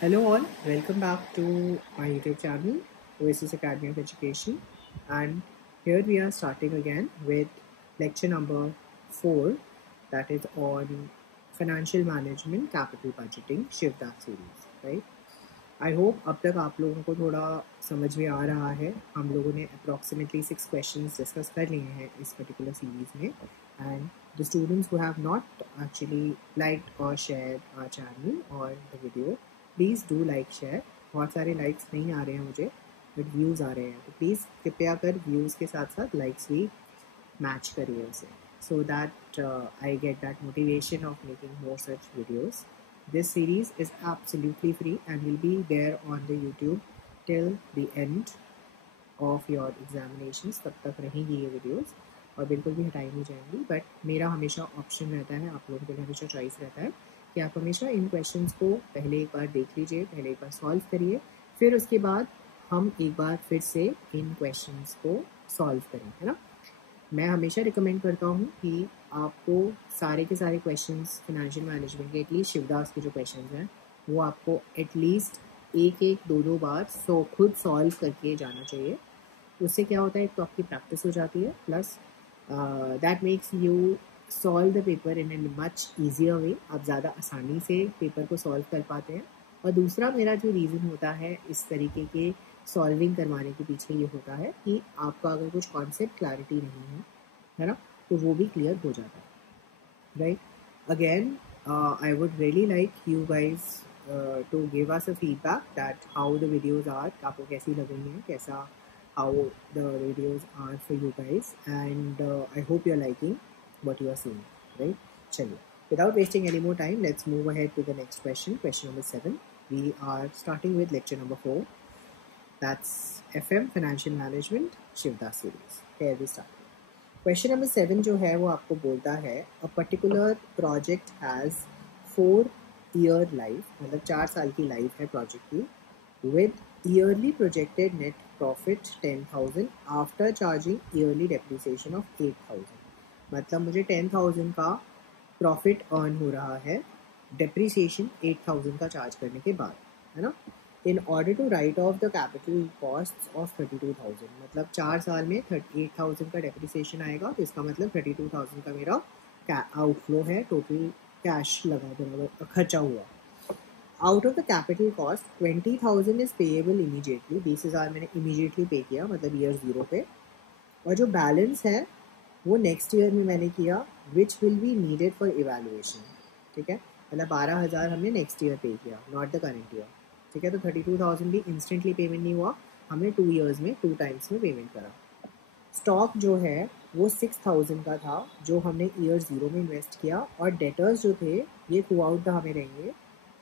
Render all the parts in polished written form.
Hello all, welcome back to my YouTube channel, Oasis Academy of Education. And here we are starting again with lecture number 4, that is on financial management, capital budgeting, Shivdas series, right? I hope अब तक आप लोगों को थोड़ा समझ में आ रहा है. हम लोगों ने अप्रॉक्सीमेटली 6 क्वेश्चंस डिस्कस कर लिए हैं इस पर्टिकुलर सीरीज़ में. And the students who have not actually liked और शेयर आवर चैनल और the video, please do like share. बहुत सारे लाइक्स नहीं आ रहे हैं मुझे, बट व्यूज़ आ रहे हैं, तो प्लीज़ कृपया कर व्यूज़ के साथ साथ लाइक्स भी मैच करिए उसे, so that I get that motivation of making more such videos. This series is absolutely free and will be there on the YouTube till the end of your examinations. तब तक रहेंगी ये videos और बिल्कुल भी हटाई नहीं जाएंगी. बट मेरा हमेशा ऑप्शन रहता है, आप लोगों के लिए हमेशा चॉइस रहता है कि आप हमेशा इन क्वेश्चंस को पहले एक बार देख लीजिए, पहले एक बार सॉल्व करिए, फिर उसके बाद हम एक बार फिर से इन क्वेश्चंस को सॉल्व करें, है ना. मैं हमेशा रिकमेंड करता हूँ कि आपको सारे के सारे क्वेश्चंस फाइनेंशियल मैनेजमेंट के, एटलीस्ट शिवदास के जो क्वेश्चंस हैं वो आपको एटलीस्ट एक दो दो बार खुद सॉल्व करके जाना चाहिए. उससे क्या होता है, एक तो आपकी प्रैक्टिस हो जाती है, plus that makes you solve the paper in a much easier वे. आप ज़्यादा आसानी से पेपर को सॉल्व कर पाते हैं. और दूसरा मेरा जो रीज़न होता है इस तरीके के सॉल्विंग करवाने के पीछे ये होता है कि आपका अगर कुछ कॉन्सेप्ट क्लैरिटी नहीं है ना, तो वो भी क्लियर हो जाता है, right. Again I would really like you guys to give us a feedback that how the videos are, आपको कैसी लग रही हैं, कैसा how the videos are for you guys. And I hope you are liking what you are seeing, right? चलिए, without wasting any more time, let's move ahead to the next question. Question number 7. We are starting with lecture number 4. That's FM Financial Management Shivdas series. Here we start. Question number 7 जो है वो आपको बोलता है a particular project has 4-year life, मतलब 4 साल की life है प्रोजेक्ट की, with yearly projected net profit 10,000 after charging yearly depreciation of 8,000. मतलब मुझे 10,000 का प्रॉफिट अर्न हो रहा है डेप्रिसिएशन 8,000 का चार्ज करने के बाद, है ना. In order to write off the capital cost of 32,000, मतलब 4 साल में 38,000 का डेप्रिसिएशन आएगा, तो इसका मतलब 32,000 का मेरा आउटफ्लो है, टोटल कैश लगा बराबर खर्चा हुआ. Out of the capital cost 20,000 is payable immediately, 20,000 मैंने इमीडिएटली पे किया, मतलब ईयर 0 पे. और जो बैलेंस है वो नेक्स्ट ईयर में मैंने किया, which will be needed for evaluation. ठीक है, मतलब 12,000 हमने नेक्स्ट ईयर पे किया, नॉट द करंट ईयर. ठीक है, तो 32,000 भी इंस्टेंटली पेमेंट नहीं हुआ, हमने 2 ईयर्स में 2 टाइम्स में पेमेंट करा. स्टॉक जो है वो 6,000 का था जो हमने ईयर 0 में इन्वेस्ट किया, और डेटर्स जो थे ये थ्रू आउट द हमें रहेंगे,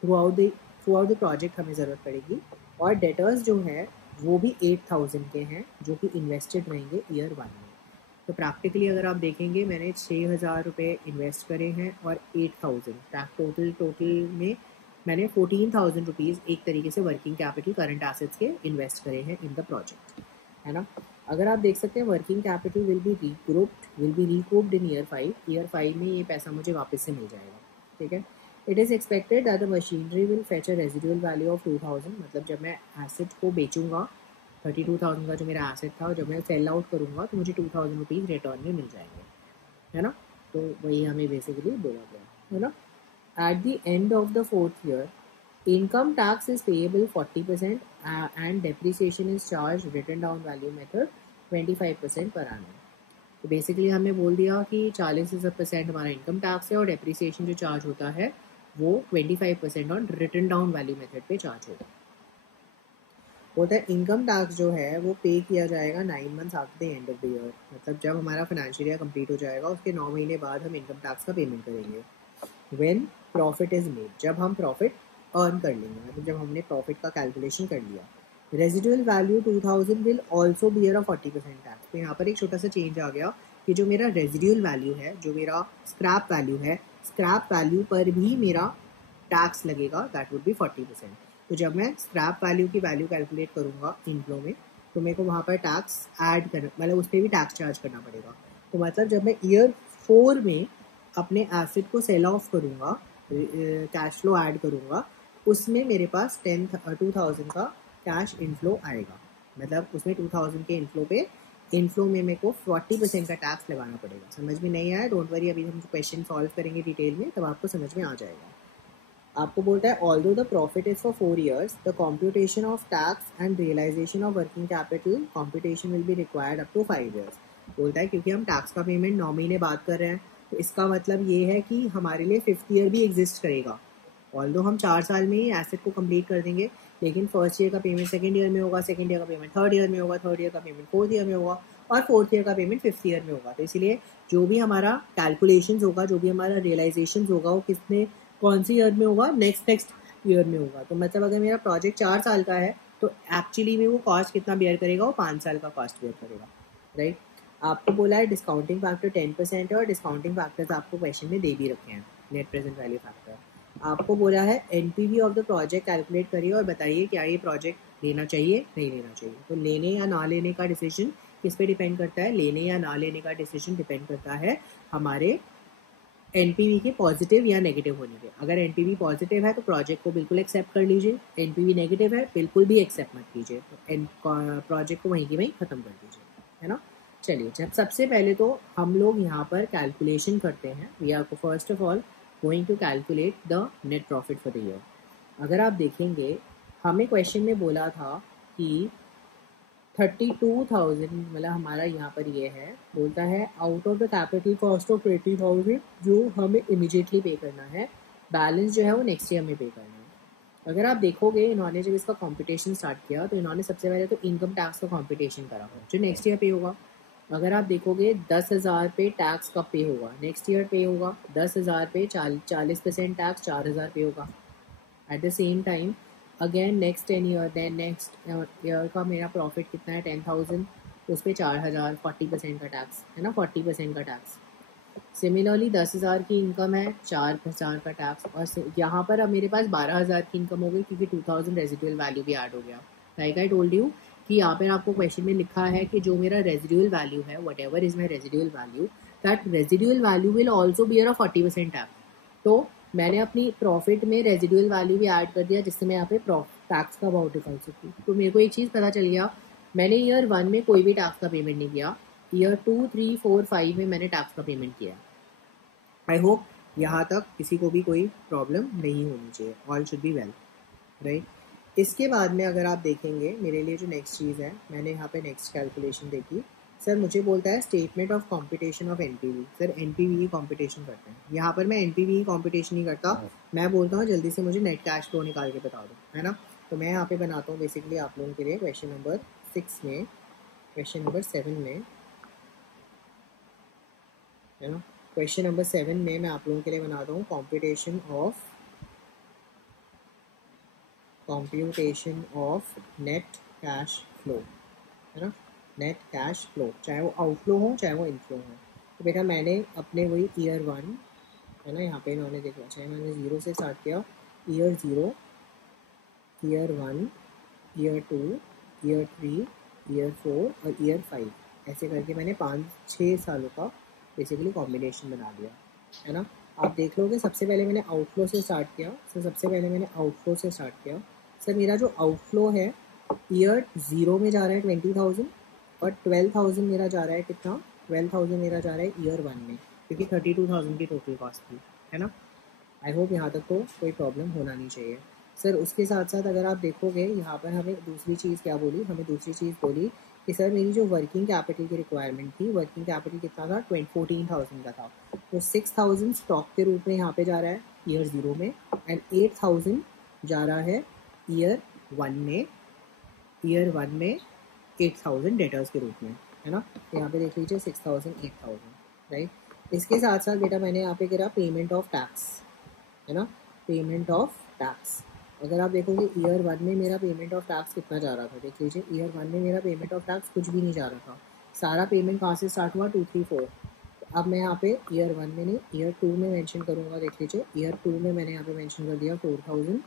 थ्रू आउट द प्रोजेक्ट हमें ज़रूरत पड़ेगी. और डेटर्स जो है वो भी 8,000 के हैं जो कि इन्वेस्टेड रहेंगे ईयर 1 में. तो प्रैक्टिकली अगर आप देखेंगे, मैंने 6,000 रुपये इन्वेस्ट करे हैं और 8,000 टोटल में मैंने 14,000 रुपीज़ एक तरीके से वर्किंग कैपिटल करंट एसेट्स के इन्वेस्ट करे हैं इन द प्रोजेक्ट, है ना. अगर आप देख सकते हैं working capital will be recouped in year 5. Year 5 में ये पैसा मुझे वापस से मिल जाएगा. ठीक है. It is expected that the machinery will fetch a residual value of 2,000, मतलब जब मैं एसेट को बेचूंगा 32,000 का जो मेरा एसेट था, और जब मैं सेल आउट करूँगा तो मुझे 2,000 रुपीज़ रिटर्न में मिल जाएंगे, है ना. तो वही हमें बेसिकली बोला गया, है ना. At the end of the 4th year income tax is payable 40% and depreciation is charge written down value method 25% per annum. तो बेसिकली हमने बोल दिया कि 40% हमारा इनकम टैक्स है और डेप्रिसिएशन जो चार्ज होता है वो 25% on written down value method पे चार्ज होगा. होता है इनकम टैक्स जो है वो पे किया जाएगा 9 months after the end of the year, मतलब जब हमारा फाइनेंशियल ईयर कंप्लीट हो जाएगा उसके 9 महीने बाद हम इनकम टैक्स का पेमेंट करेंगे. व्हेन प्रॉफिट इज मेड, जब हम प्रॉफिट अर्न कर लेंगे, मतलब जब हमने प्रॉफिट का कैलकुलेशन कर लिया. Residual value 2,000 will also bear a 40% tax. तो यहाँ पर एक छोटा सा चेंज आ गया कि जो मेरा रेजिडुअल वैल्यू है, जो मेरा स्क्रैप वैल्यू है, स्क्रैप वैल्यू पर भी मेरा टैक्स लगेगा, दैट वुड बी 40%. तो जब मैं स्क्रैप वैल्यू की वैल्यू कैलकुलेट करूँगा इनफ्लो में, तो मेरे को वहाँ पर टैक्स ऐड करना, मतलब उस पर भी टैक्स चार्ज करना पड़ेगा. तो मतलब जब मैं ईयर 4 में अपने एसेट को सेल ऑफ करूँगा, कैश फ्लो ऐड करूँगा, उसमें मेरे पास 2000 का कैश इनफ्लो आएगा, मतलब उसमें 2000 के इनफ्लो में मेरे को 40% का टैक्स लगाना पड़ेगा। समझ में नहीं आया, डोंट वरी, अभी हम क्वेश्चन सॉल्व करेंगे डिटेल में, तब आपको समझ में आ जाएगा। आपको बोलता है although the profit is for 4 years, the computation of tax and realisation of working capital computation will be required up to 5 years। बोलता है क्योंकि हम टैक्स का पेमेंट 9 महीने बाद कर रहे हैं, तो इसका मतलब ये है कि हमारे लिए 5th ईयर भी एग्जिस्ट करेगा। ऑल्दो हम 4 साल में ही एसेट को कंप्लीट कर देंगे, लेकिन फर्स्ट ईयर का पेमेंट सेकंड ईयर में होगा, सेकंड ईयर का पेमेंट थर्ड ईयर में होगा, थर्ड ईयर का पेमेंट फोर्थ ईयर में होगा, और फोर्थ ईयर का पेमेंट 5th ईयर में होगा। तो इसलिए जो भी हमारा कैलकुलेशन होगा, जो भी हमारा रियलाइजेशन होगा, वो किसने कौन सी ईयर में होगा, नेक्स्ट ईयर में होगा। तो मतलब अगर मेरा प्रोजेक्ट 4 साल का है तो एक्चुअली में वो कॉस्ट कितना बेयर करेगा, वो 5 साल का कॉस्ट बेयर करेगा, राइट। आपको बोला है डिस्काउंटिंग फैक्टर 10% है, और डिस्काउंटिंग फैक्टर्स आपको क्वेश्चन में दे भी रखे हैं, नेट प्रेजेंट वैल्यू फैक्टर। आपको बोला है NPV of the project calculate करिए और बताइए क्या ये प्रोजेक्ट लेना चाहिए नहीं लेना चाहिए। तो लेने या ना लेने का डिसीजन किस पे डिपेंड करता है, लेने या ना लेने का डिसीजन डिपेंड करता है हमारे एनपीवी के पॉजिटिव या नेगेटिव होने पे। अगर एनपीवी पॉजिटिव है तो प्रोजेक्ट को बिल्कुल एक्सेप्ट कर लीजिए, एनपीवी नेगेटिव है बिल्कुल भी एक्सेप्ट मत कीजिए, तो प्रोजेक्ट को वहीं की वहीं ख़त्म कर दीजिए, है ना। चलिए, जब सबसे पहले तो हम लोग यहाँ पर कैलकुलेशन करते हैं, we are first of all going to calculate the net profit for the year. अगर आप देखेंगे हमें क्वेश्चन में बोला था कि 32,000, मतलब हमारा यहाँ पर ये है, बोलता है out of the capital cost of 20,000 जो हमें इमीडिएटली पे करना है, बैलेंस जो है वो नेक्स्ट ईयर में पे करना है। अगर आप देखोगे इन्होंने जब इसका कंपटीशन स्टार्ट किया तो इन्होंने सबसे पहले तो इनकम टैक्स का कंपटीशन करा हुआ जो नेक्स्ट ईयर पे होगा। अगर आप देखोगे 10,000 पे टैक्स कब पे होगा, नेक्स्ट ईयर पे होगा। 10,000 पे 40% टैक्स 4,000 पे होगा। At the same time again next 10 year, then next year का मेरा प्रॉफिट कितना है 10,000, उस पर 4,000, 40% का टैक्स है ना, 40% का टैक्स। सिमिलरली 10,000 की इनकम है, 4,000 का टैक्स, और यहाँ पर अब मेरे पास 12,000 की इनकम हो गई क्योंकि 2,000 रेजिडुअल वैल्यू भी ऐड हो गया। लाइक आई टोल्ड यू कि यहाँ पर आपको क्वेश्चन में लिखा है कि जो मेरा रेजिडुअल वैल्यू है, what ever is my residual value, that residual value will also bear a 40% tax. तो मैंने अपनी प्रॉफिट में रेजिडुअल वैल्यू भी ऐड कर दिया जिससे मैं यहाँ पे टैक्स का अमाउंट निकाल सकूँ। तो मेरे को एक चीज़ पता चल गया, मैंने ईयर 1 में कोई भी टैक्स का पेमेंट नहीं किया, ईयर 2, 3, 4, 5 में मैंने टैक्स का पेमेंट किया। आई होप यहाँ तक किसी को भी कोई प्रॉब्लम नहीं होनी चाहिए, all should be well, right. इसके बाद में अगर आप देखेंगे मेरे लिए जो नेक्स्ट चीज़ है, मैंने यहाँ पे नेक्स्ट कैलकुलेशन देखी। सर मुझे बोलता है statement of competition of NPV. Sir NPV की कंपटीशन करते हैं, यहाँ पर मैं एनपीवी की कंपटीशन नहीं करता, मैं बोलता हूँ जल्दी से मुझे नेट कैश फ्लो निकाल के बता दो, है ना। तो मैं यहाँ पे बनाता हूँ बेसिकली आप लोगों के लिए क्वेश्चन नंबर 6 में, क्वेश्चन नंबर 7 में, है ना। क्वेश्चन नंबर 7 में मैं आप लोगों के लिए बनाता हूँ computation of net cash flow, है ना, नेट कैश फ्लो, चाहे वो आउटफ्लो हो चाहे वो इनफ्लो हो। तो बेटा मैंने अपने वही ईयर 1, है ना, यहाँ पे इन्होंने देखा, चाहे मैंने 0 से स्टार्ट किया, year 0, year 1, year 2, year 3, year 4 और ईयर 5, ऐसे करके मैंने 5-6 सालों का बेसिकली कॉम्बिनेशन बना दिया, है ना। आप देख लोगे सबसे पहले मैंने आउटफ्लो से स्टार्ट किया, सबसे पहले मैंने आउटफ्लो से स्टार्ट किया। सर मेरा जो आउटफ्लो है ईयर 0 में जा रहा है 20,000, और 12,000 मेरा जा रहा है कितना, 12,000 मेरा जा रहा है ईयर 1 में, क्योंकि 32,000 की टोटल कॉस्ट थी, है ना। आई होप यहाँ तक तो कोई प्रॉब्लम होना नहीं चाहिए। सर उसके साथ साथ अगर आप देखोगे यहाँ पर हमें दूसरी चीज़ क्या बोली, हमें दूसरी चीज़ बोली कि सर मेरी जो वर्किंग कैपिटल की रिक्वायरमेंट थी, वर्किंग कैपिटल कितना था, 14,000 का था। तो 6,000 स्टॉक के रूप में यहाँ पे जा रहा है ईयर 0 में, एंड 8,000 जा रहा है ईयर 1 में, ईयर 1 में 8,000 डेटर्स के रूप में, है ना। यहाँ पे देख लीजिए 6,000, 8,000, राइट। इसके साथ साथ बेटा मैंने यहाँ पे करा पेमेंट ऑफ टैक्स, है ना, पेमेंट ऑफ टैक्स। अगर आप देखोगे ईयर 1 में मेरा पेमेंट ऑफ टैक्स कितना जा रहा था, देख लीजिए ईयर 1 में मेरा पेमेंट ऑफ टैक्स कुछ भी नहीं जा रहा था, सारा पेमेंट कहाँ से स्टार्ट हुआ, 2, 3, 4। अब मैं यहाँ पे ईयर 1 में नहीं ईयर 2 में मेंशन करूँगा, देख लीजिए ईयर 2 में मैंने यहाँ पे मेंशन कर दिया 4,000,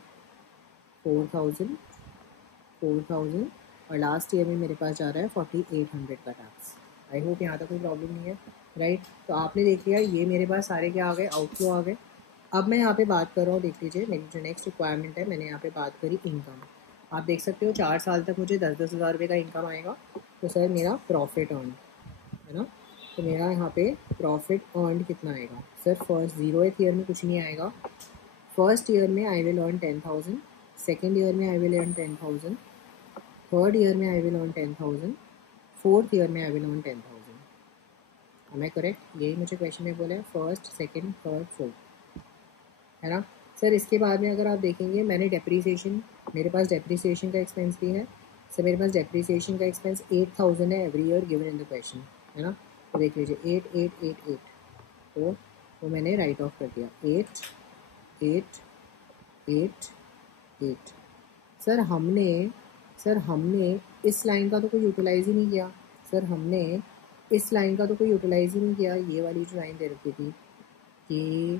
4,000, 4,000, और लास्ट ईयर में मेरे पास जा रहा है 4,800 का टैक्स। आई होप यहाँ तक कोई प्रॉब्लम नहीं है, राइट। तो आपने देख लिया ये मेरे पास सारे क्या आ गए, आउटफ्लो आ गए। अब मैं यहाँ पे बात कर रहा हूँ, देख लीजिए मेरी जो नेक्स्ट रिक्वायरमेंट है, मैंने यहाँ पे बात करी इनकम। आप देख सकते हो 4 साल तक मुझे 10-10 हज़ार रुपये का इनकम आएगा। तो सर मेरा प्रॉफिट अर्न है ना, तो मेरा यहाँ पे प्रॉफिट अर्न कितना आएगा सर? फर्स्ट 0th ईयर में कुछ नहीं आएगा। फर्स्ट ईयर में I will earn 10,000, second year में I will earn 10,000, third year में I will earn 10,000, fourth year में आई विल अर्न 10,000। हमें करेक्ट यही मुझे क्वेश्चन में बोला है, फर्स्ट सेकेंड थर्ड फोर्थ, है ना। सर इसके बाद में अगर आप देखेंगे मैंने डेप्रीसिएशन, मेरे पास डेप्रीसिएशन का एक्सपेंस भी है। सर मेरे पास डेप्रीसिएशन का एक्सपेंस 8,000 है every year given in the question, है ना। तो देख लीजिए 8,888, तो वो मैंने राइट ऑफ कर दिया 8,888। सर हमने इस लाइन का तो कोई यूटिलाइज ही नहीं किया। सर हमने इस लाइन का तो कोई यूटिलाइज ही नहीं किया। ये वाली जो लाइन दे रखी थी कि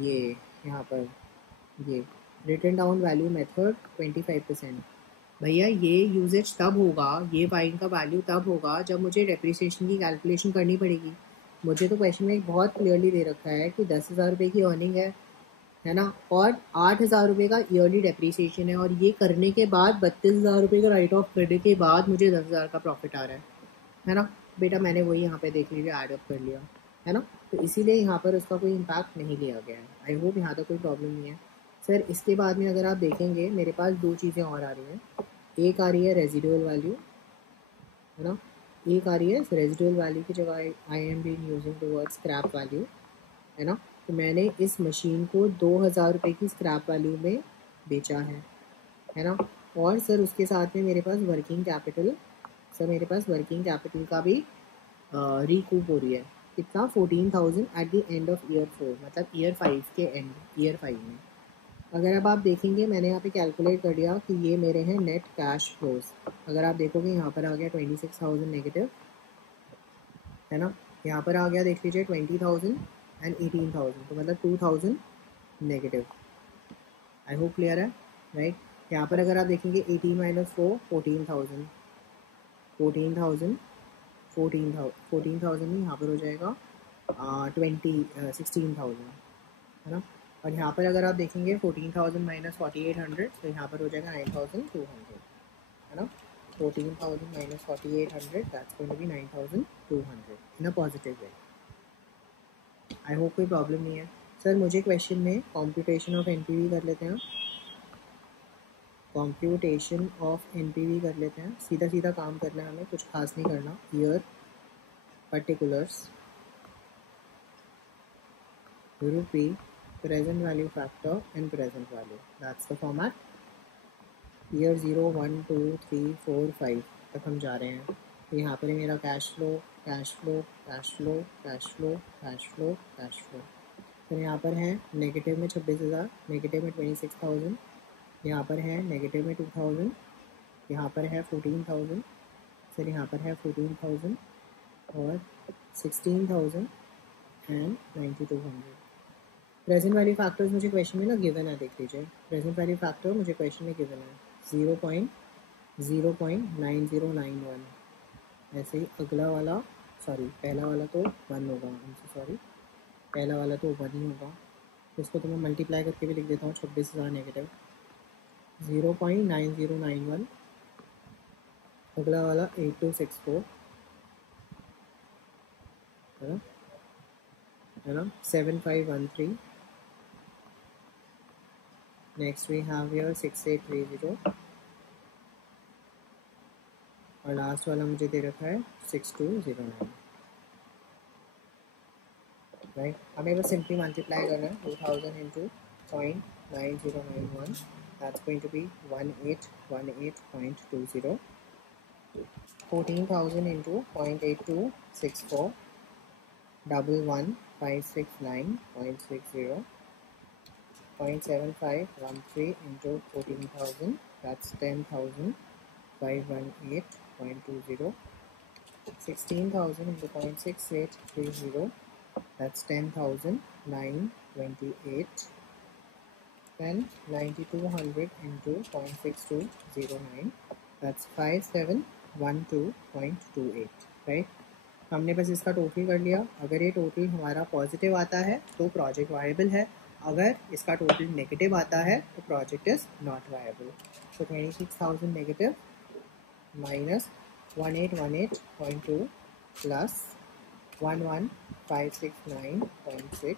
ये यहाँ पर ये रिटन डाउन वैल्यू मेथड 25%, भैया ये यूजेज तब होगा, ये वाइन का वैल्यू तब होगा जब मुझे डेप्रिसिएशन की कैलकुलेशन करनी पड़ेगी। मुझे तो क्वेश्चन में बहुत क्लियरली दे रखा है कि 10,000 रुपये की अर्निंग है ना, और 8,000 रुपये का ईयरली डेप्रीसिएशन है, और ये करने के बाद 32,000 रुपये का राइट ऑफ करने के बाद मुझे 10,000 का प्रॉफिट आ रहा है ना। बेटा मैंने वही यहाँ पे देख लीजिए ऐड अप कर लिया, है ना। तो इसीलिए यहाँ पर उसका कोई इम्पैक्ट नहीं लिया गया है। आई होप यहाँ तक कोई प्रॉब्लम नहीं है। सर इसके बाद में अगर आप देखेंगे मेरे पास दो चीज़ें और आ रही हैं। एक आ रही है रेजिडुअल वैल्यू, है ना, एक आ रही है रेजिडुअल वैल्यू की जगह I am been using the word scrap value, है ना। तो मैंने इस मशीन को 2,000 रुपये की स्क्रैप वैल्यू में बेचा है ना। और सर उसके साथ में मेरे पास वर्किंग कैपिटल, सर मेरे पास वर्किंग कैपिटल का भी रिकूप हो रही है। कितना? 14,000 eight the end of year 4, मतलब ईयर 5 के एंड, ईयर 5 में। अगर अब आप देखेंगे मैंने यहाँ पे कैलकुलेट कर दिया कि ये मेरे हैं नेट कैश फ्लोज। अगर आप देखोगे यहाँ पर आ गया 26,000 नेगेटिव, है ना। यहाँ पर आ गया देख लीजिए 20,000 एंड 18,000, तो मतलब 2,000 नेगेटिव। आई होप क्लियर है, राइट। यहाँ पर अगर आप देखेंगे 18 माइनस 4 14,000, 14,000 में यहाँ पर हो जाएगा 16,000, है ना। और यहाँ पर अगर आप देखेंगे 14,000 माइनस 4,800, तो यहाँ पर हो जाएगा 9,200, है ना। 14,000 minus 4,800, that's going to be 9,200 in a positive way. I hope कोई प्रॉब्लम नहीं है। सर मुझे क्वेश्चन में कॉम्प्यूटेशन ऑफ एनपीवी कर लेते हैं, कॉम्प्यूटेशन ऑफ एनपीवी कर लेते हैं। सीधा सीधा काम करना है हमें, कुछ खास नहीं करना। Year particulars, rupee, present value factor and present value, that's the format। Year 0 1 2 3 4 5 तक हम जा रहे हैं। तो यहाँ पर मेरा cash flow, cash flow, cash flow, cash flow, cash flow, cash flow. फिर यहाँ पर है नेगेटिव में 26,000, नेगेटिव में 26,000, यहाँ पर है नेगेटिव में 2,000, यहाँ पर है 14,000, फिर यहाँ पर है 14,000 और 16,000 एंड 9,200। प्रेजेंट वैल्यू फैक्टर्स मुझे क्वेश्चन में ना गिवन है, देख लीजिए। प्रेजेंट वैल्यू फैक्टर मुझे क्वेश्चन में गिवन है 0.9091। ऐसे ही अगला वाला, सॉरी पहला वाला तो 1 होगा, हमसे सॉरी, पहला वाला तो 1 ही होगा। तो इसको तो मैं मल्टीप्लाई करके भी लिख देता हूँ, 26,000 नेगेटिव 0.9091, अगला वाला 8264, है ना 7513। Next we have here 6830 और लास्ट वाला मुझे दे रखा है 6209, राइट। हमें बस सिंपली मल्टीप्लाई करना है 2000 into 0.9091, that's going to be 1818.20, 14,000 into 0.8264, 11569.60, 0.7513 into 14,000, that's 10,518.20, 16,000 into 0.6830, that's 10,928, then 9,200 into 0.6209, that's 5712.28, right. हमने बस इसका टोटल कर लिया। अगर ये टोटल हमारा पॉजिटिव आता है तो प्रोजेक्ट वायबल है, अगर इसका टोटल नेगेटिव आता है तो प्रोजेक्ट इज़ नॉट वायबल। तो 26,000 negative minus 1818.2 plus 11569.6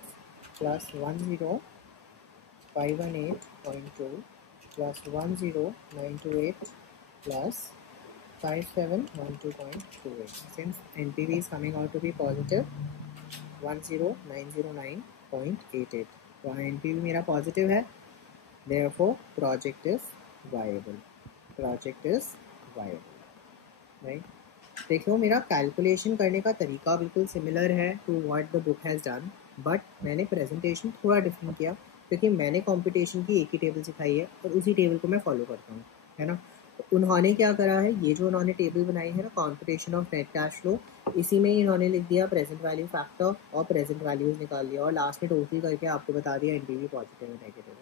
plus 10518.2 plus 10928 plus 5712.28. Since NPV is coming out to be positive 10909.88, तो NPV मेरा पॉजिटिव है, therefore project is viable. Project is viable, right? देखो मेरा कैलकुलेशन करने का तरीका बिल्कुल सिमिलर है to what the book has done, but मैंने प्रेजेंटेशन थोड़ा डिफरेंट किया क्योंकि मैंने कंपटीशन की एक ही टेबल सिखाई है और उसी टेबल को मैं फॉलो करता हूँ, है ना। तो उन्होंने क्या करा है, ये जो उन्होंने टेबल बनाई है ना, competition of net cash flow, इसी में ही इन्होंने लिख दिया प्रेजेंट वैल्यू फैक्टर और प्रेजेंट वैल्यूज़ निकाल दिया और लास्ट में टोटल करके आपको बता दिया एनपीवी पॉजिटिव है नेगेटिव है।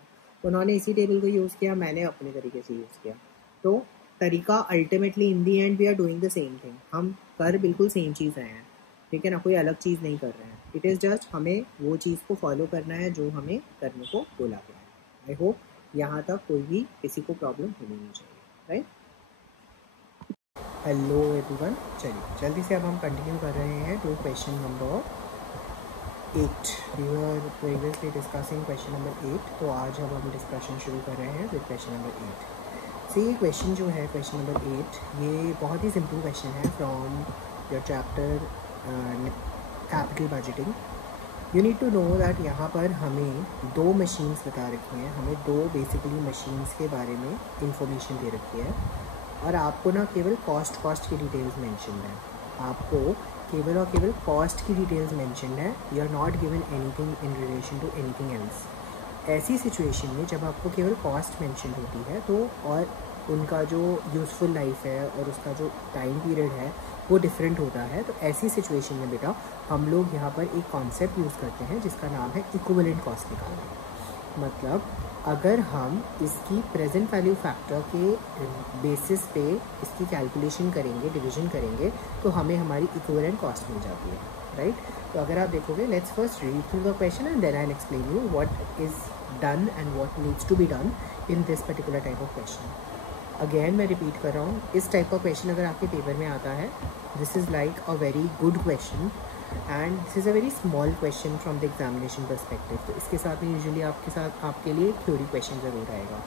तो उन्होंने इसी टेबल को यूज़ किया, मैंने अपने तरीके से यूज़ किया। तो तरीका ultimately in the end we are doing the same thing, हम कर बिल्कुल सेम चीज़ रहे हैं, ठीक है ना, कोई अलग चीज़ नहीं कर रहे हैं। इट इज़ जस्ट हमें वो चीज़ को फॉलो करना है जो हमें करने को बोला गया है। आई होप यहाँ तक कोई भी किसी को प्रॉब्लम होनी नहीं चाहिए, राइट। हेलो एवरीवन, चलिए जल्दी से अब हम कंटिन्यू कर रहे हैं to question number 8। We were previously discussing question number 8, तो आज अब हम डिस्कशन शुरू कर रहे हैं विद क्वेश्चन नंबर 8। ये क्वेश्चन जो है क्वेश्चन नंबर 8, ये बहुत ही सिंपल क्वेश्चन है from your chapter capital budgeting. You need to know that यहाँ पर हमें दो मशीन्स बता रखी हैं, हमें दो बेसिकली मशीन्स के बारे में इंफॉर्मेशन दे रखी है और आपको ना केवल कॉस्ट की डिटेल्स मेंशन है, आपको केवल और केवल कॉस्ट की डिटेल्स मेंशन है। You are not given anything in relation to anything else. ऐसी सिचुएशन में जब आपको केवल कॉस्ट मेंशन होती है तो और उनका जो यूज़फुल लाइफ है और उसका जो टाइम पीरियड है वो डिफरेंट होता है, तो ऐसी सिचुएशन में बेटा हम लोग यहाँ पर एक कॉन्सेप्ट यूज़ करते हैं जिसका नाम है इक्विवेलेंट कॉस्ट निकालना। मतलब अगर हम इसकी प्रेजेंट वैल्यू फैक्टर के बेसिस पे इसकी कैलकुलेशन करेंगे, डिवीजन करेंगे, तो हमें हमारी इक्विवेलेंट कॉस्ट मिल जाती है, राइट। तो अगर आप देखोगे, let's first read through the question and then I will explain you what is done and what needs to be done in this particular type of question. Again मैं repeat कर रहा हूँ, इस टाइप का क्वेश्चन अगर आपके paper में आता है, this is like a very good question and this is a very small question from the examination perspective. तो इसके साथ में यूजुअली आपके लिए थ्योरी क्वेश्चन ज़रूर आएगा,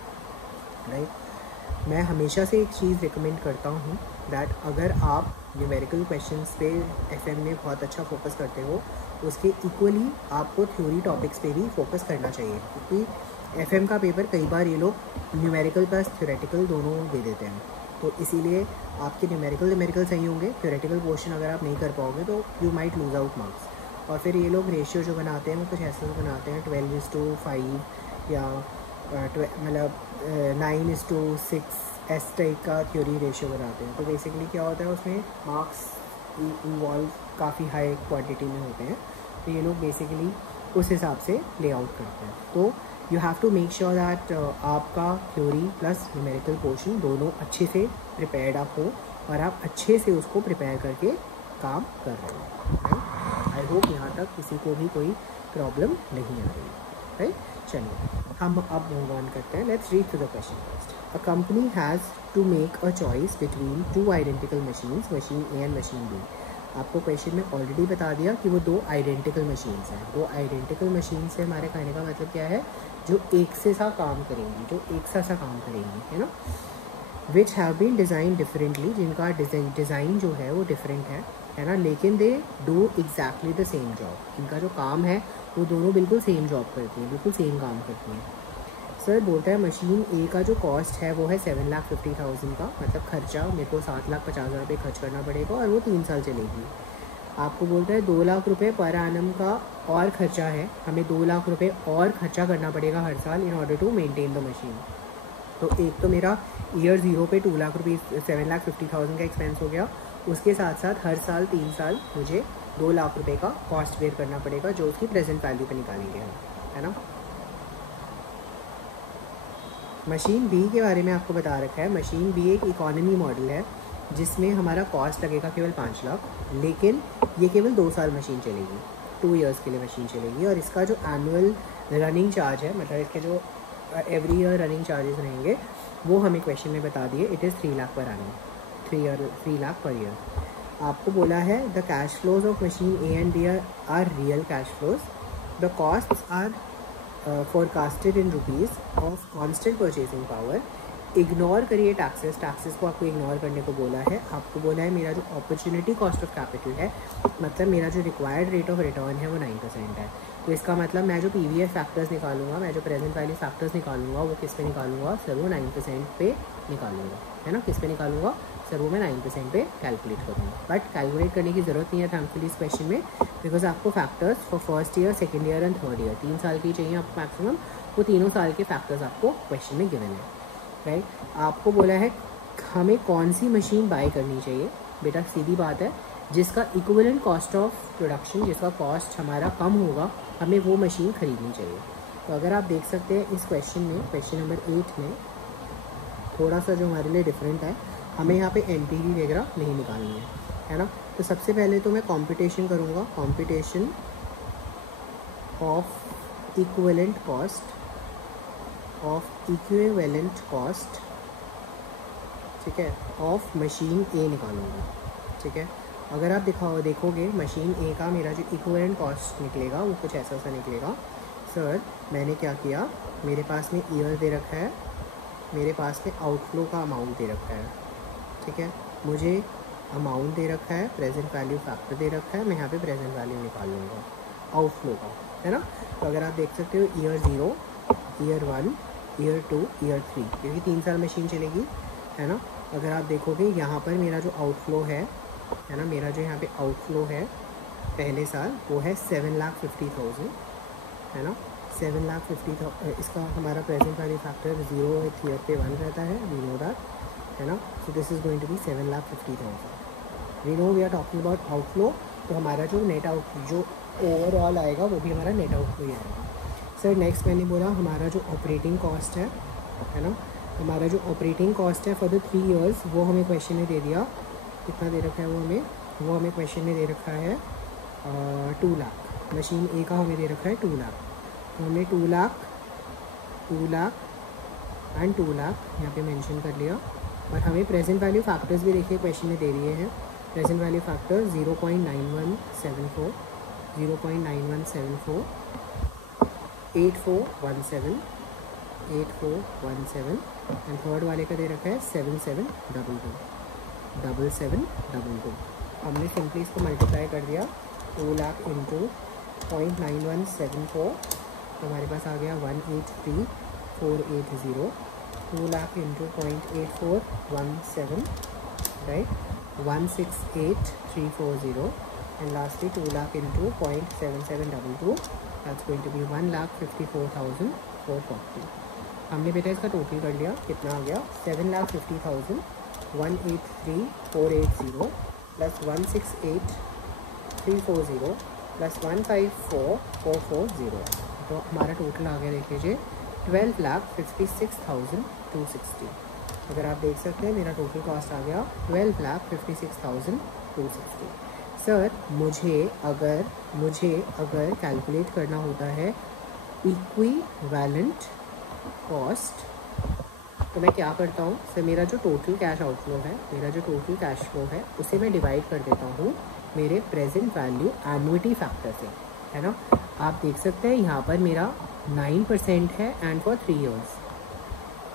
राइट। मैं हमेशा से एक चीज़ रिकमेंड करता हूँ दैट अगर आप न्यूमेरिकल क्वेश्चंस पे एफएम में बहुत अच्छा फोकस करते हो, उसके इक्वली आपको थ्योरी टॉपिक्स पे भी फोकस करना चाहिए, क्योंकि एफएम का पेपर कई बार ये लोग न्यूमेरिकल प्लस थ्योरेटिकल दोनों दे देते हैं। तो इसीलिए आपके न्यूमेरिकल सही होंगे, थ्योरेटिकल पोर्शन अगर आप नहीं कर पाओगे तो you might lose out marks. और फिर ये लोग रेशियो जो बनाते हैं वो कुछ ऐसे बनाते हैं 12:5 या मतलब 9:6 एस टाइप का थ्योरी रेशियो बनाते हैं। तो बेसिकली क्या होता है, उसमें मार्क्स इन्वॉल्व काफ़ी हाई क्वांटिटी में होते हैं, तो ये लोग बेसिकली उस हिसाब से लेआउट करते हैं। तो you have to make sure that आपका थ्योरी प्लस न्यूमेरिकल पोर्शन दोनों अच्छे से प्रिपेयर्ड आप हो और आप अच्छे से उसको प्रिपेयर करके काम कर रहे हो, राइट। आई होप यहाँ तक किसी को भी कोई प्रॉब्लम नहीं आ रही, राइट। चलिए हम अब मूव ऑन करते हैं, let's read to the question first. A company has to make a choice between two identical machines, machine A and machine B. आपको क्वेश्चन में ऑलरेडी बता दिया कि वो दो आइडेंटिकल मशीन्स हैं। दो आइडेंटिकल मशीन से हमारे कहने का मतलब क्या है, जो एक से सा काम करेंगी, जो एक सा काम करेंगी, है ना। Which have been designed differently, जिनका डिज़ाइन जो है वो डिफरेंट है ना, लेकिन they do exactly the same job. इनका जो काम है वो दोनों बिल्कुल सेम जॉब करती हैं, बिल्कुल सेम काम करती हैं। सर बोलता है मशीन ए का जो कॉस्ट है वो है 7,50,000 का, मतलब खर्चा मेरे को 7,50,000 रुपये खर्च करना पड़ेगा और वो 3 साल चलेगी। आपको बोलता है 2 लाख रुपये पर एनम का और खर्चा है, हमें 2 लाख रुपये और खर्चा करना पड़ेगा हर साल in order to maintain the machine. तो एक तो मेरा ईयर 0 पे 2 लाख रुपये 7,50,000 का एक्सपेंस हो गया, उसके साथ साथ हर साल 3 साल मुझे 2 लाख रुपये का कॉस्ट बेयर करना पड़ेगा, जो उसकी प्रेजेंट वैल्यू पे निकालेंगे हम, है ना। मशीन बी के बारे में आपको बता रखा है, मशीन बी एक इकोनॉमी मॉडल है। जिसमें हमारा कॉस्ट लगेगा केवल 5 लाख, लेकिन ये केवल 2 साल मशीन चलेगी, 2 ईयर्स के लिए मशीन चलेगी। और इसका जो एनुअल रनिंग चार्ज है, मतलब इसके जो एवरी ईयर रनिंग चार्जेस रहेंगे वो हमें क्वेश्चन में बता दिए, it is 3 lakh per annum, 3 lakh per year. आपको बोला है the cash flows of machine A and B are real cash flows, the costs are forecasted in rupees of constant purchasing power. Ignore करिए टैक्सेस को आपको ignore करने को बोला है। आपको बोला है मेरा जो अपॉर्चुनिटी कॉस्ट ऑफ कैपिटल है, मतलब मेरा जो रिक्वायर्ड रेट ऑफ रिटर्न है वो 9% है। तो इसका मतलब मैं जो पीवीएफ फैक्टर्स निकालूंगा, मैं जो प्रेजेंट वैल्यू फैक्टर्स निकालूंगा वो किस पे निकालूंगा सर, वो 9% पे निकालूंगा, है ना। किस पे निकालूंगा सर, वो मैं 9% पे कैलकुलेट करूँगा। बट कैलकुलेट करने की ज़रूरत नहीं है थैंकफुली इस क्वेश्चन में, बिकॉज आपको factors for first year, second year and third year 3 साल की चाहिए आपको मैक्सिमम, वो तीनों साल के फैक्टर्स आपको क्वेश्चन में गिवन है, राइट। आपको बोला है हमें कौन सी मशीन बाय करनी चाहिए, बेटा सीधी बात है, जिसका इक्विवेलेंट कॉस्ट ऑफ प्रोडक्शन, जिसका कॉस्ट हमारा कम होगा, हमें वो मशीन खरीदनी चाहिए। तो अगर आप देख सकते हैं इस क्वेश्चन में, क्वेश्चन नंबर 8 में थोड़ा सा जो हमारे लिए डिफरेंट है, हमें यहाँ पे एनपीवी वगैरह नहीं निकालनी है ना। तो सबसे पहले तो मैं कॉम्पिटिशन करूँगा, कॉम्पिटिशन ऑफ इक्विवेलेंट कॉस्ट, ठीक है, ऑफ मशीन ए निकालूंगा, ठीक है। अगर आप देखोगे मशीन ए का मेरा जो इक्विवेलेंट कॉस्ट निकलेगा वो कुछ ऐसा सा निकलेगा। सर मैंने क्या किया, मेरे पास में ईयर दे रखा है, मेरे पास में आउटफ्लो का अमाउंट दे रखा है, ठीक है, मुझे अमाउंट दे रखा है, प्रेजेंट वैल्यू फैक्टर दे रखा है, मैं यहाँ पे प्रेजेंट वैल्यू निकाल लूँगा आउटफ्लो का, है ना। तो अगर आप देख सकते हो ईयर 0, ईयर 1, ईयर 2, ईयर 3, क्योंकि 3 साल मशीन चलेगी, है ना। अगर आप देखोगे यहाँ पर मेरा जो आउटफ्लो है ना, मेरा जो यहाँ पे आउटफ्लो है पहले साल वो है 7,50,000, है ना, 7,50,000। इसका हमारा प्रेजेंट वैल्यू फैक्टर 0 ईयर पे 1 रहता है, वी नो दैट, है ना। So this is going to be 7,50,000। We know we are talking about outflow, तो हमारा जो नेट आउट जो ओवरऑल आएगा वो भी हमारा नेट आउटफ्लो ही आएगा। सर नेक्स्ट मैंने बोला हमारा जो ऑपरेटिंग कॉस्ट है ना, हमारा जो ऑपरेटिंग कॉस्ट है फॉर द 3 ईयर्स वो हमें क्वेश्चन में दे दिया, कितना दे रखा है वो हमें क्वेश्चन में दे रखा है 2 लाख। मशीन ए का हमें दे रखा है 2 लाख, तो हमने 2 लाख एंड 2 लाख यहाँ पे मेंशन कर लिया। और हमें प्रेजेंट वैल्यू फैक्टर्स भी देखिए क्वेश्चन में दे दिए हैं। Present value factor 0.9174, 0.9174, 8417 and third वाले का दे रखा है 7722। हमने सिंपली इसको मल्टीप्लाई कर दिया, 2 लाख इंटू 0.9174, तो हमारे पास आ गया 183,480। 2 lakh into 0.8417, right, 168,340, and lastly 2 lakh into 0.7722, that's going to be 1,54,440। हमने बेटा इसका टोटल कर लिया, कितना आ गया 7,50,000, 183,480 प्लस 168,340 प्लस 154,440, तो हमारा टोटल आ गया देख लीजिए 12,56,260। अगर आप देख सकते हैं मेरा टोटल कॉस्ट आ गया 12,56,260। सर मुझे अगर कैलकुलेट करना होता है इक्विवेलेंट कॉस्ट, तो मैं क्या करता हूँ सर, मेरा जो टोटल कैश आउटफ्लो है, मेरा जो टोटल कैश फ्लो है उसे मैं डिवाइड कर देता हूँ मेरे प्रेजेंट वैल्यू एन्युटी फैक्टर से, है ना। आप देख सकते हैं यहाँ पर मेरा 9% है एंड फॉर 3 ईयर्स,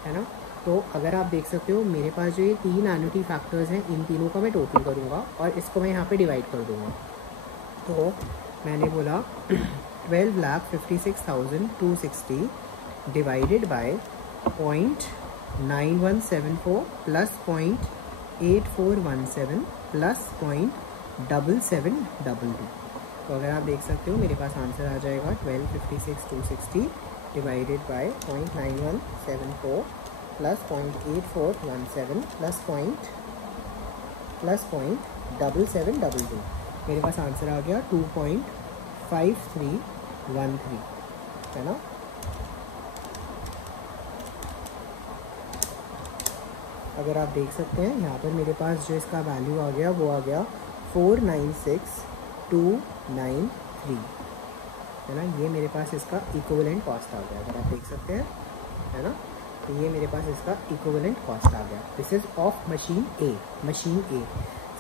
है ना। तो अगर आप देख सकते हो मेरे पास जो ये 3 एन्युटी फैक्टर्स हैं, इन तीनों का मैं टोटल करूँगा और इसको मैं यहाँ पे डिवाइड कर दूँगा। तो मैंने बोला 12,56,260 डिवाइडेड बाय 0.9174 प्लस 0.8417 प्लस 0.7722। तो अगर आप देख सकते हो मेरे पास आंसर आ जाएगा 12,56,260 डिवाइडेड बाय 0.9174 प्लस 0.8417 प्लस 0.7722। मेरे पास आंसर आ गया 2.5313, है ना। अगर आप देख सकते हैं यहाँ पर मेरे पास जो इसका वैल्यू आ गया वो आ गया 496,293, है ना। ये मेरे पास इसका इक्विवेलेंट कॉस्ट आ गया, अगर आप देख सकते हैं, है ना। तो ये मेरे पास इसका इक्विवेलेंट कॉस्ट आ गया। This is of machine A.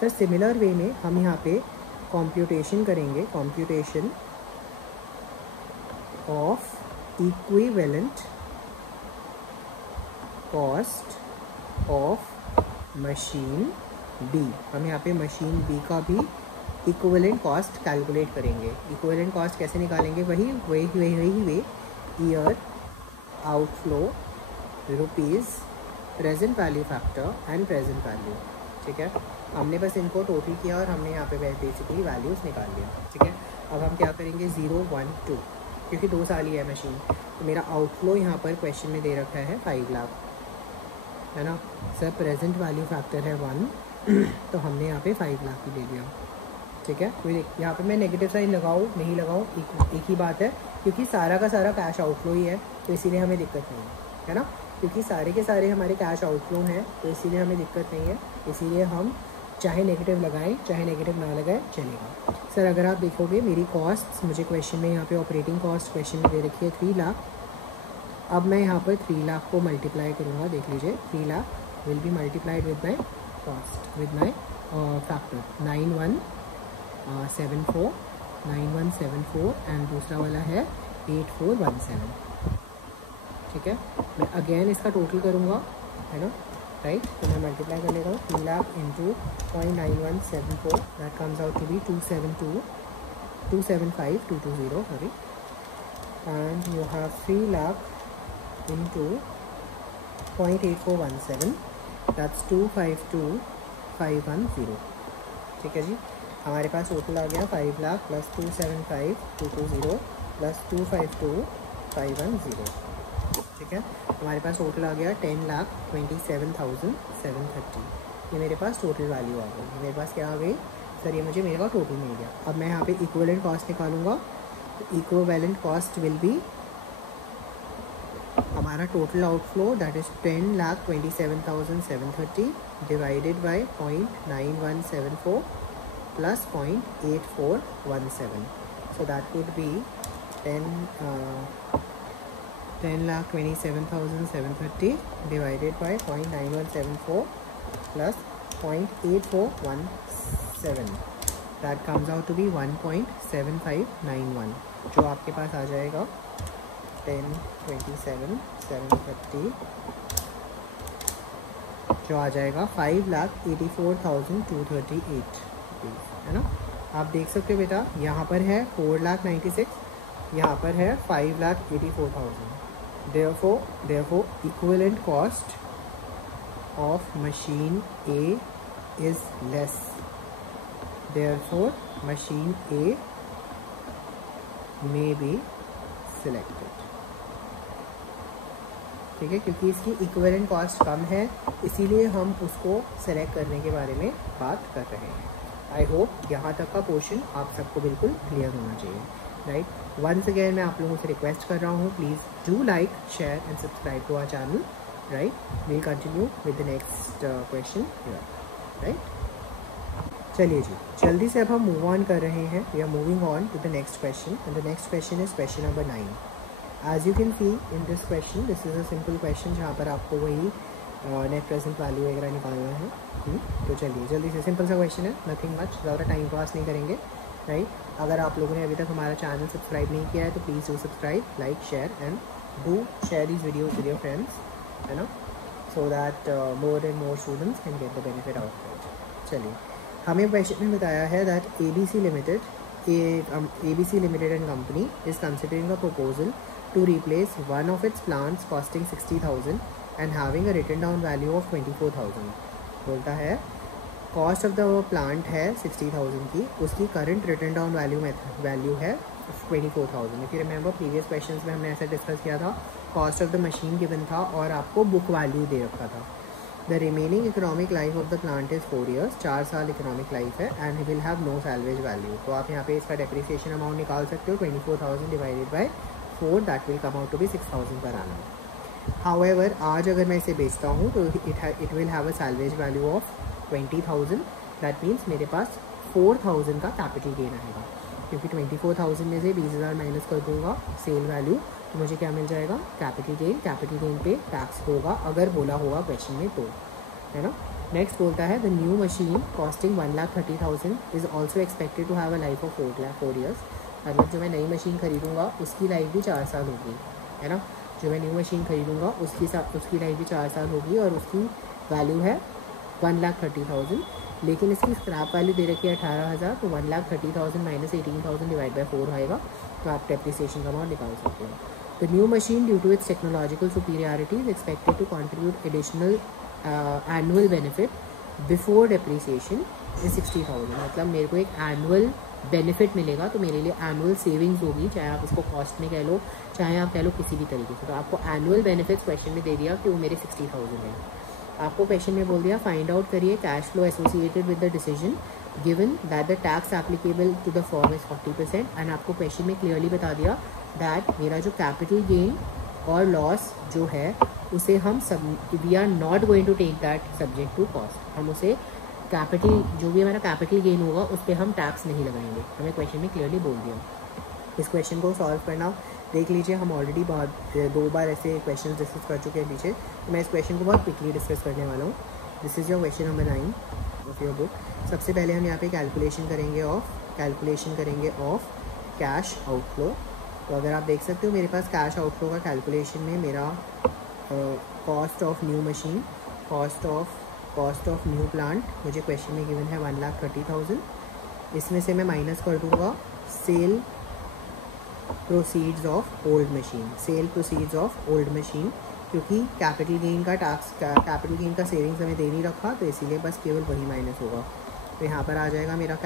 Sir similar way में हम यहाँ पे कंप्यूटेशन करेंगे, computation of equivalent cost of machine B. हम यहाँ पे मशीन बी का भी इक्विवेलेंट कॉस्ट कैलकुलेट करेंगे। इक्विवेलेंट कॉस्ट कैसे निकालेंगे? वही way year outflow rupees present value factor and present value, ठीक है। हमने बस इनको टोटल किया और हमने यहाँ पे बेसिकली वैल्यूज़ निकाल लिया, ठीक है। अब हम क्या करेंगे 0, 1, 2, क्योंकि 2 साल ही है मशीन, तो मेरा आउटफ्लो यहाँ पर क्वेश्चन में दे रखा है 5 लाख, है ना। सर प्रेजेंट वैल्यू फैक्टर है 1 तो हमने यहाँ पे 5 लाख ही ले लिया, ठीक है। कोई यहाँ पे मैं नेगेटिव साइन लगाऊँ नहीं लगाऊँ एक ही बात है, क्योंकि सारा का सारा कैश आउटफ्लो ही है, तो इसीलिए हमें दिक्कत नहीं है ना। क्योंकि सारे के सारे हमारे कैश आउटफ्लो हैं, तो इसीलिए हमें दिक्कत नहीं है, इसीलिए हम चाहे नेगेटिव लगाएं चाहे नेगेटिव ना लगाएं चलेगा। सर अगर आप देखोगे मेरी कॉस्ट, मुझे क्वेश्चन में यहाँ पे ऑपरेटिंग कॉस्ट क्वेश्चन में दे रखी है 3 लाख। अब मैं यहाँ पर 3 लाख को मल्टीप्लाई करूँगा, देख लीजिए 3 lakh will be multiplied with my cost, with my factor 9174 and दूसरा वाला है 8417, ठीक है। मैं अगेन इसका टोटल करूँगा, है ना, राइट। तो मैं मल्टीप्लाई कर लेता हूँ 3 lakh into 0.9174, that comes out to be 275,220, sorry, and you have 3 lakh into 0.8417, that's 252,510, ठीक है जी। हमारे पास टोटल आ गया 5 लाख प्लस 275,220 प्लस 252,510, ठीक है। हमारे पास टोटल आ गया 10,27,730। ये मेरे पास टोटल वैल्यू आ गई। मेरे पास क्या आ गई? सर ये मुझे मेरा टोटल मिल गया। अब मैं यहाँ पे इक्विवेलेंट कॉस्ट निकालूंगा, तो इक्विवेलेंट कॉस्ट विल बी हमारा total outflow, that is 10,27,730 divided by 0.9174 plus 0.8417, so that would be 10,27,730 divided by 0.9174 plus 0.8417, that comes out to be 1.7591, जो आपके पास आ जाएगा 10,27,730 जो आ जाएगा 5,84,238, है ना। आप देख सकते हो बेटा, यहाँ पर है 4,96,000, यहाँ पर है 5,84,000। Therefore equivalent cost of machine A is less. Therefore machine A may be selected, ठीक है। क्योंकि इसकी इक्विवेलेंट कॉस्ट कम है, इसीलिए हम उसको सेलेक्ट करने के बारे में बात कर रहे हैं। आई होप यहाँ तक का पोर्शन आप सबको बिल्कुल क्लियर होना चाहिए, राइट। वंस अगेन मैं आप लोगों से रिक्वेस्ट कर रहा हूँ, please do like, share and subscribe to our channel, right. Will continue with the next question here, right. चलिए जी, जल्दी से अब हम मूव ऑन कर रहे हैं। We are moving on to the next question, and the next question is question number 9। As you can see in this question, this is a simple question जहाँ पर आपको वही नेट प्रेजेंट वैल्यू वगैरह निकालना है। तो चलिए जल्दी से, सिंपल सा क्वेश्चन है, नथिंग मच, ज़्यादा टाइम पास नहीं करेंगे, राइट। अगर आप लोगों ने अभी तक हमारा चैनल सब्सक्राइब नहीं किया है तो please do subscribe, like, share and do share these videos with your friends, है ना, so that more and more students can get the benefit out of it. चलिए, हमें क्वेश्चन में बताया है that ABC Limited and Company is considering a proposal to replace one of its plants costing 60,000 and having a written down value of 24,000। बोलता है cost of the plant है 60,000 की, उसकी करंट रिटर्न डाउन वैल्यू है 24,000। If you remember previous questions में हमने ऐसा discuss किया था, cost of the machine given था और आपको बुक वैल्यू दे रखा था। The remaining economic life of the plant is 4 years, 4 साल इकोनॉमिक लाइफ है, and he will have no salvage value. तो आप यहाँ पे इसका डेप्रिसिएशन अमाउंट निकाल सकते हो, 24,000 divided by 4, that will come out to be 6,000 per annum. However आज अगर मैं इसे बेचता हूँ तो it will have a salvage value of 20,000। That means मेरे पास 4,000 का कैपिटल गेन आएगा, क्योंकि 24,000 में से 20,000 माइनस कर दूंगा सेल वैल्यू, तो मुझे क्या मिल जाएगा, कैपिटल गेन। कैपिटल गेन पे टैक्स होगा अगर बोला होगा क्वेश्चन में तो, है ना। नेक्स्ट बोलता है the new machine costing 1,30,000 is also expected to have a life of 4 years. मतलब जो मैं नई मशीन खरीदूँगा उसकी लाइफ भी 4 साल होगी, है ना। जो मैं न्यू मशीन खरीदूँगा उसकी लाइफ भी 4 साल होगी और उसकी वैल्यू है 1,30,000, लेकिन इसकी स्क्रैप वैल्यू दे रखी है 18,000, तो 1,30,000 माइनस 18,000 डिवाइड बाई 4 आएगा, तो आप डेप्रिसिएशन का अमाउंट निकाल सकते हो। The new machine due to its technological superiority is expected to contribute additional annual benefit before depreciation is 60,000। मतलब मेरे को एक एनुअल बेनिफिट मिलेगा, तो मेरे लिए एनुअल सेविंग्स होगी, चाहे आप इसको कॉस्ट में कह लो, चाहे आप कह लो किसी भी तरीके से। तो आपको एनुअल बेनिफिट क्वेश्चन में दे दिया कि वो मेरे 60,000 है। आपको क्वेश्चन में बोल दिया फाइंड आउट करिए cash flow associated with the decision given that the tax applicable to the firm is 40%। And आपको क्वेश्चन में क्लियरली बता दिया दैट मेरा जो कैपिटल गेन और लॉस जो है उसे हम we are not going to take that subject to cost. हम उसे कैपिटल जो भी हमारा कैपिटल गेन होगा उस पर हम टैक्स नहीं लगाएंगे, हमें क्वेश्चन में क्लियरली बोल दिया। इस क्वेश्चन को सॉल्व करना देख लीजिए, हम ऑलरेडी 2 बार ऐसे क्वेश्चन डिस्कस कर चुके हैं पीछे, तो मैं इस क्वेश्चन को बहुत क्विकली डिस्कस करने वाला हूँ। This is your question number 9 of your book. सबसे पहले हम यहाँ पे कैलकुलेशन करेंगे ऑफ कैश आउटफ्लो। तो अगर आप देख सकते हो मेरे पास कैश आउटफ्लो का कैलकुलेशन में मेरा cost of new machine, cost of new plant मुझे क्वेश्चन में गिवन है 1,30,000। इसमें से मैं माइनस कर दूँगा sale proceeds of old machine, क्योंकि कैपिटल गेन का सेविंग्स हमें दे नहीं रखा, तो इसीलिए बस केवल वही माइनस होगा। तो यहाँ पर आ जाएगा मेरा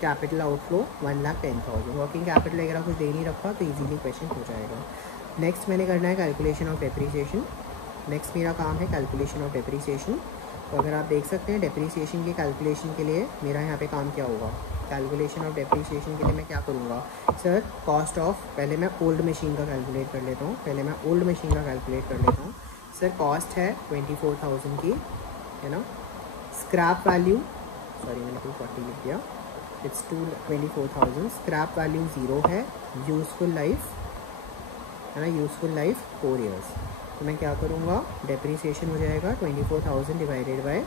कैपिटल आउटफ्लो 1,10,000। वर्किंग कैपिटल वगैरह कुछ दे नहीं रखा, तो इजीली क्वेश्चन हो जाएगा। नेक्स्ट मैंने करना है कैलकुलेशन ऑफ डेप्रीसिएशन। नेक्स्ट मेरा काम है कैलकुलेशन ऑफ डेप्रीसिएशन। तो अगर आप देख सकते हैं डेप्रीसिएशन के कैलकुलेशन के लिए मेरा यहाँ पे काम क्या होगा, कैलकुलेशन ऑफ डेप्रीसिएशन के लिए मैं क्या करूँगा, सर कॉस्ट ऑफ, पहले मैं ओल्ड मशीन का कैलकुलेट कर लेता हूँ। सर कॉस्ट है 24,000 की, है ना। स्क्रैप वैल्यू, सॉरी मैंने 240 लिख दिया, इट्स 24,000। स्क्रैप वैल्यू 0 है। यूज़फुल लाइफ, है ना, यूज़फुल लाइफ 4 ईयर्स। तो मैं क्या करूँगा, डेप्रीसिएशन हो जाएगा 24,000 divided by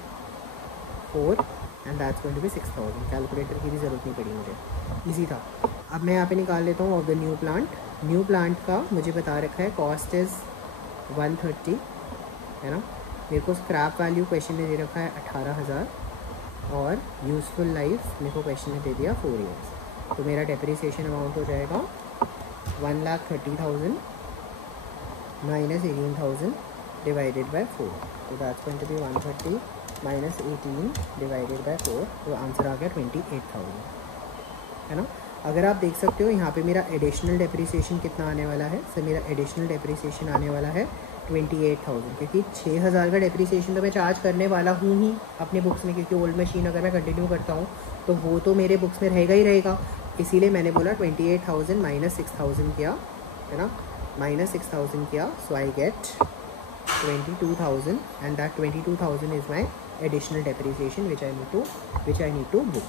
4 and that's going to be 6,000। Calculator की भी ज़रूरत नहीं पड़ी मुझे, इजी था। अब मैं यहाँ पे निकाल लेता हूँ ऑफ द न्यू प्लांट का मुझे बता रखा है कॉस्ट इज़ 130, है ना। मेरे को स्क्रैप वैल्यू क्वेश्चन में दे रखा है 18,000 और यूज़फुल लाइफ मेरे को क्वेश्चन में दे दिया 4 ईयर्स। तो मेरा डेप्रीसिएशन अमाउंट हो जाएगा 1,30,000 माइनस 18,000 डिवाइडेड बाय 4। तो that's going to be 130 minus 18 divided by 4, तो आंसर आ गया 28,000, है ना। अगर आप देख सकते हो यहाँ पे मेरा एडिशनल डेप्रीसिएशन कितना आने वाला है, सर मेरा एडिशनल डेप्रीसिएशन आने वाला है 28,000, क्योंकि 6,000 का डेप्रीसिएशन तो मैं चार्ज करने वाला हूँ ही अपने बुक्स में, क्योंकि ओल्ड मशीन अगर मैं कंटिन्यू करता हूँ तो वो तो मेरे बुक्स में रहेगा। इसीलिए मैंने बोला 28,000 माइनस 6,000 किया, है ना, माइनस 6,000 किया, so I get 22,000 and that 22,000 is my additional depreciation which I need to book.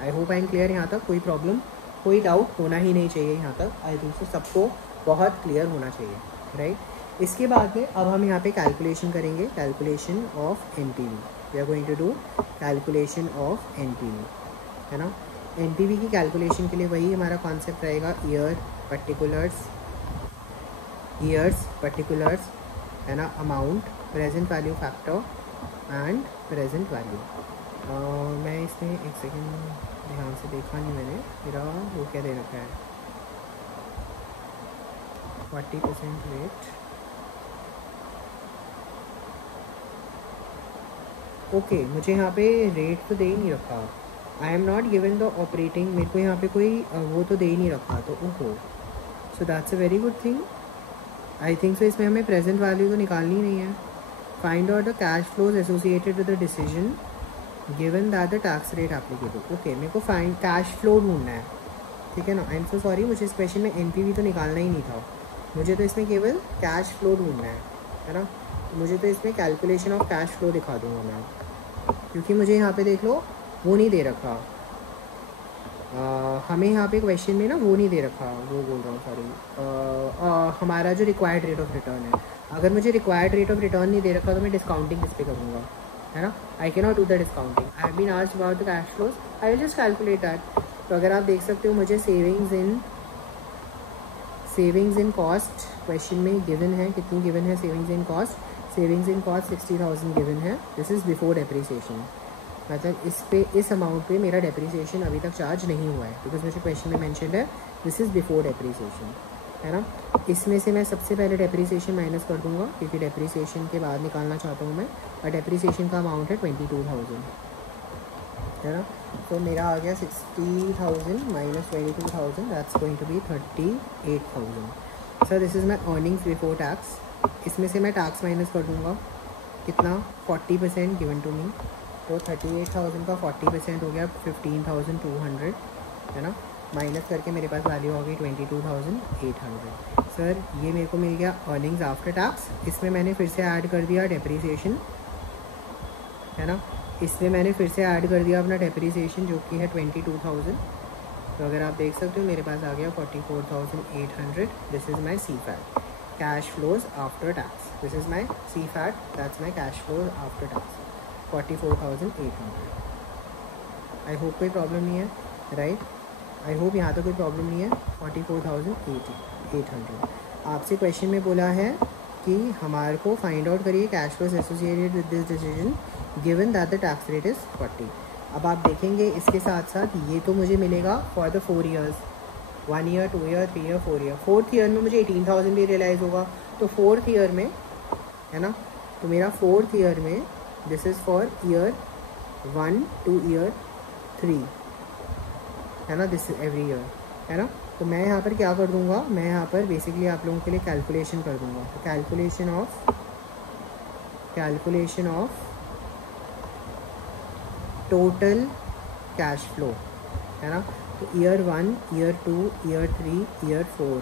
I hope I am clear. यहाँ तक कोई प्रॉब्लम, कोई डाउट होना ही नहीं चाहिए यहाँ तक। आई थिंक सो सबको बहुत क्लियर होना चाहिए, राइट। इसके बाद में अब हम यहाँ पे कैलकुलेशन करेंगे, calculation of NPV. We are going to do calculation of NPV, है ना। एनपीवी की कैलकुलेशन के लिए वही हमारा कॉन्सेप्ट रहेगा, ईयर्स पर्टिकुलर्स, है ना, amount, present value factor and present value. मैं इसमें एक सेकेंड ध्यान से देखा नहीं मैंने, मेरा वो क्या दे रखा है, 40% रेट। ओके, मुझे यहाँ पे रेट तो दे ही नहीं रखा। I am not given the operating, मेरे को यहाँ पे कोई वो तो दे ही नहीं रखा, तो ओहो, so that's a very good thing. I think so इसमें हमें प्रेजेंट वैल्यू तो निकालनी नहीं है। Find out the cash flows associated with the decision given that the tax rate applicable. Okay, मेरे को फाइंड कैश फ्लो ढूंढना है, ठीक है ना। आई एम सो सॉरी, मुझे इस क्वेश्चन में एनपीवी तो निकालना ही नहीं था, मुझे तो इसमें केवल कैश फ्लो ढूंढना है। है ना। तो मुझे तो इसमें कैलकुलेशन ऑफ कैश फ्लो दिखा दूँगा मैं, क्योंकि मुझे यहाँ पे देख लो वो नहीं दे रखा, हमें यहाँ पे क्वेश्चन में ना वो नहीं दे रखा, वो बोल रहा हूँ सॉरी, हमारा जो रिक्वायर्ड रेट ऑफ रिटर्न है। अगर मुझे रिक्वायर्ड रेट ऑफ रिटर्न नहीं दे रखा तो मैं डिस्काउंटिंग किस पे करूँगा, है ना। I can not do the discounting. I have been asked about the cash flows, I will just calculate that. तो अगर आप देख सकते हो मुझे सेविंग्स इन कॉस्ट क्वेश्चन में गिवन है, कितनी गिवन है savings in cost. Savings in cost 60,000 given है। दिस इज़ बिफोर डेप्रीसिएशन, मतलब इस अमाउंट पे मेरा डेप्रीसिएशन अभी तक चार्ज नहीं हुआ है, बिकॉज मुझे क्वेश्चन में मेंशन है दिस इज़ बिफोर डेप्रीसिएशन, है ना। इसमें से मैं सबसे पहले डेप्रीसिएशन माइनस कर दूंगा, क्योंकि डेप्रीसिएशन के बाद निकालना चाहता हूँ मैं, और डेप्रीसिएशन का अमाउंट है 22,000, है ना। तो मेरा आ गया 60,000 minus 22,000, that's going to be 38,000। Sir this is my earnings before tax. इसमें से मैं टैक्स माइनस कर दूँगा, कितना 40% गिवन टू मी, तो 38,000 का 40% हो गया 15,200, है ना। माइनस करके मेरे पास वैल्यू हो गई 22,800। सर ये मेरे को मिल गया अर्निंग्स आफ्टर टैक्स। इसमें मैंने फिर से ऐड कर दिया डेप्रीसिएशन, है ना। इसमें मैंने फिर से ऐड कर दिया अपना डेप्रीसिएशन जो कि है 22,000। तो अगर आप देख सकते हो मेरे पास आ गया 44,800। This is my C FAT cash flows after tax. This is my C FAT, that's my cash flows after tax 44,800। I hope कोई प्रॉब्लम नहीं है, राइट। आई होप यहाँ तो कोई प्रॉब्लम नहीं है। 44,800। आपसे क्वेश्चन में बोला है कि हमारे को फाइंड आउट करिए cash flows associated with this decision given that the tax rate is 40। अब आप देखेंगे इसके साथ साथ ये तो मुझे मिलेगा for the 4 years, 1 year, 2 year, 3 year, 4 year. 4th year में मुझे 18,000 भी रियलाइज़ होगा, तो 4th ईयर में, है ना, तो मेरा 4th ईयर में this is for year 1 to year 3, है ना, दिस एवरी ईयर, है ना। तो मैं यहाँ पर क्या कर दूँगा, मैं यहाँ पर बेसिकली आप लोगों के लिए कैलकुलेशन कर दूँगा। तो calculation of total cash flow, है ना। तो ईयर 1, ईयर 2, ईयर 3, ईयर 4,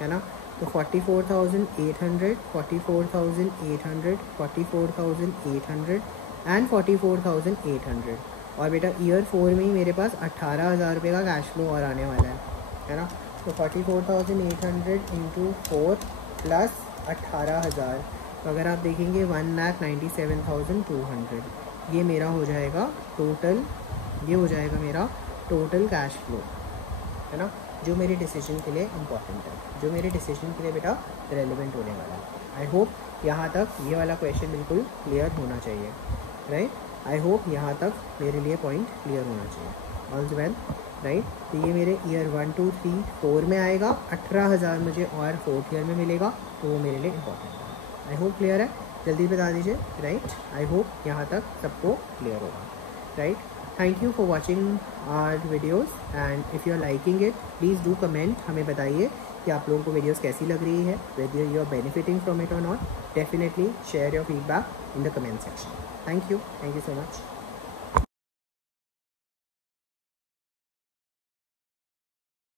है ना। तो 44,800, 44,800, 44,800 एंड 44,800। और बेटा ईयर 4 में ही मेरे पास 18,000 रुपये का कैश फ्लो और आने वाला है ना। तो 44,800 इंटू 4 प्लस 18,000, तो अगर आप देखेंगे 1,97,200, ये मेरा हो जाएगा टोटल, ये हो जाएगा मेरा टोटल कैश फ्लो, है ना, जो मेरे डिसीजन के लिए इम्पॉर्टेंट है, जो मेरे डिसीजन के लिए बेटा रेलिवेंट होने वाला है। आई होप यहाँ तक ये वाला क्वेश्चन बिल्कुल क्लियर होना चाहिए, राइट। आई होप यहाँ तक मेरे लिए पॉइंट क्लियर होना चाहिए। All the well, right. तो ये मेरे ईयर 1, 2, 3, 4 में आएगा, 18,000 मुझे और 4th ईयर में मिलेगा, तो वो मेरे लिए इम्पॉर्टेंट है। आई होप क्लियर है, जल्दी बता दीजिए, राइट। आई होप यहाँ तक सबको क्लियर होगा, right. Thank you for watching our videos, and if you are liking it please do comment, हमें बताइए कि आप लोगों को वीडियोज़ कैसी लग रही है, whether you are benefiting from it और not. Definitely share your feedback in the comment section. Thank you so much.